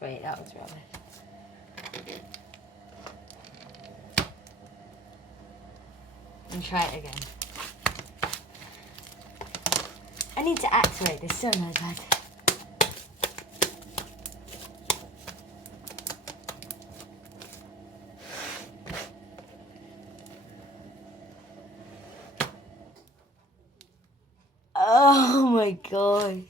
Wait, that was rubbish. And try it again. I need to activate this, don't I, Dad? Oh my god.